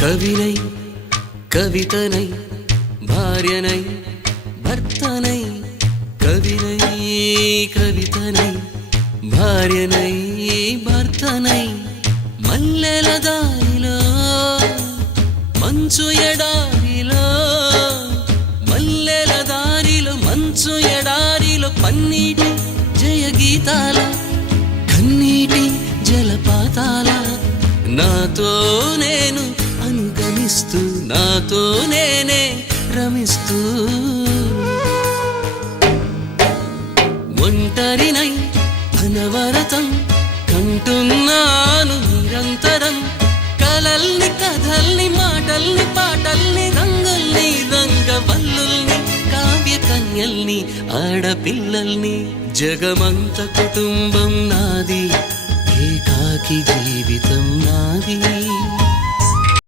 కవినై కవితనై భార్యనై భర్తనై కవినై కవితనై భార్యనై భర్తనై మల్లెల దారిలో మంచు ఎడారిలో మల్లెల దారిలో మంచు ఎడారిలో పన్నీటి జయ గీతాల కన్నీటి జలపాతాల నాతో నేను అనుగమిస్తూ నాతో నేనే రమిస్తూ ఒంటరినై అనవరతం కంటున్నాను నిరంతరం కలల్ని కథల్ని మాటల్ని పాటల్ని రంగుల్ని రంగవల్లుల్ని కావ్య కన్యల్ని ఆడపిల్లల్ని జగమంత కుటుంబం నాది ఏకాకి జీవితం నాది